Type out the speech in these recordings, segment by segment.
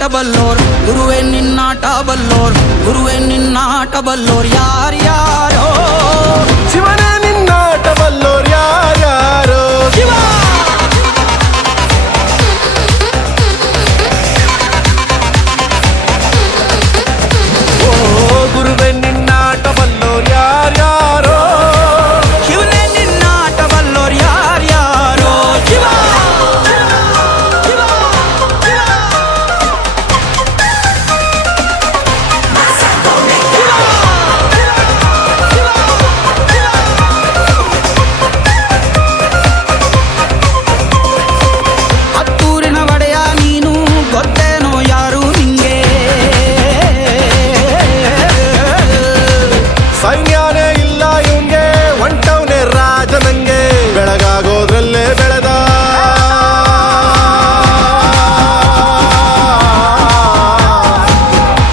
ನಿನ್ನಾಟ ಬಲ್ಲೋರ್ ಗುರುವೇ ನಿನ್ನಾಟ ಬಲ್ಲೋರ್ ಗುರುವೇ ನಿನ್ನಾಟ ಬಲ್ಲೋರ್ ಯಾರ್ಯಾರೋ ಶಿವನೇ ನಿನ್ನಾಟ ಬಲ್ಲೋರ್ ಯಾರ್ಯಾರೋ ಶಿವ ಗುರುವೇ ನಿನ್ನಾಟ ಬಲ್ಲೋರ್ ಯಾರ್ಯಾರೋ ಶಿವನೇ ನಿನ್ನಾಟ ಬಲ್ಲೋರ್ ಯಾರ್ಯಾರೋ ಶಿವ ಹತ್ತೂರಿನ ಒಡೆಯ ನೀನು ಗೊತ್ತೇನೋ ಯಾರು ನಿಂಗೆ ಸೈನ್ಯನೇ ಇಲ್ಲ ಇವಂಗೆ ಒಂಟವನೇ ರಾಜ ನಂಗೆ ಬೆಳಗಾಗೋದ್ರಲ್ಲೇ ಬೆಳೆದ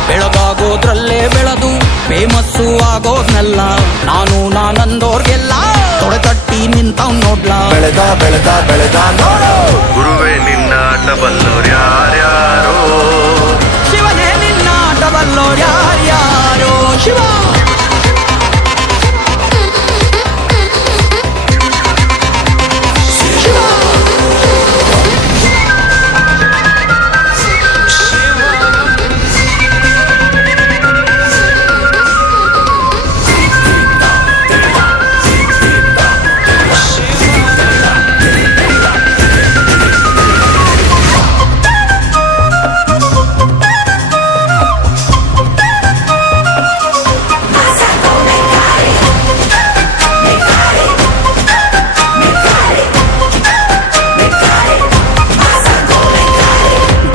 ಬೆಳಗಾಗೋದ್ರಲ್ಲೇ ಬೆಳೆದು ಫೇಮಸ್ಸು ಆಗೋದ್ನೆಲ್ಲ ನಾನಂದೋರ್ಗೆಲ್ಲ ತೊಡೆತಟ್ಟಿ ನಿಂತವ್ ನೋಡ್ಲಾ ಬೆಳೆದ ಬೆಳೆದ ಬೆಳೆದ ನೋಡು ಗುರುವೇ ನಿನ್ನಾಟ ಬಲ್ಲೋರ್ ಯಾರ್ಯಾರೋ ಶಿವನೇ ನಿನ್ನಾಟ ಬಲ್ಲೋರ್ ಯಾರ್ಯಾರೋ ಶಿವ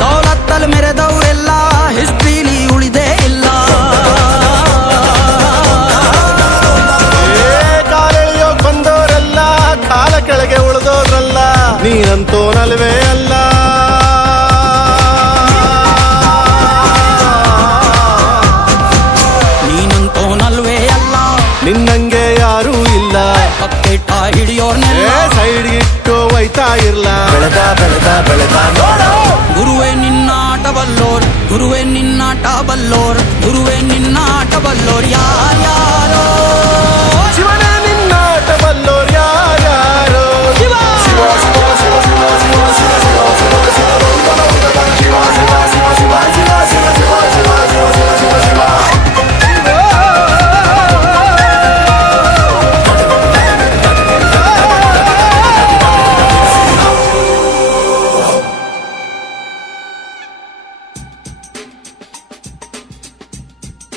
ದೌಲತ್ತಲ್ಲಿ ಮೆರೆದವರೆಲ್ಲ ಹಿಸ್ಟ್ರಿಲಿ ಉಳಿದೇ ಇಲ್ಲ ಕಾಲೆಳೆಯೋಗ್ ಬಂದವರೆಲ್ಲ ಕಾಲ ಕೆಳಗೆ ಉಳಿದೋದ್ರಲ್ಲ ನೀನಂತೂ ನಲ್ವೇ ಅಲ್ಲ ನೀನಂತೋ ನಲ್ವೇ ಅಲ್ಲ ನಿನ್ನಂಗೆ ಯಾರೂ ಇಲ್ಲ ಪಕ್ಕೆಟ ಹಿಡಿಯೋರ್ನೆಲ್ಲ ಸೈಡ್ ಇಟ್ಟು ಒಯ್ತಾ ಇರ್ಲ ಬೆಳೆದ ಬೆಳೆದ ಬೆಳೆದ ನೋಡು ಗುರುವೇ ನಿನ್ನಾಟ ಬಲ್ಲೋರ್ ಗುರುವೇ ನಿನ್ನಾಟ ಬಲ್ಲೋರ್ ಗುರುವೇ ನಿನ್ನಾಟ ಬಲ್ಲೋರ್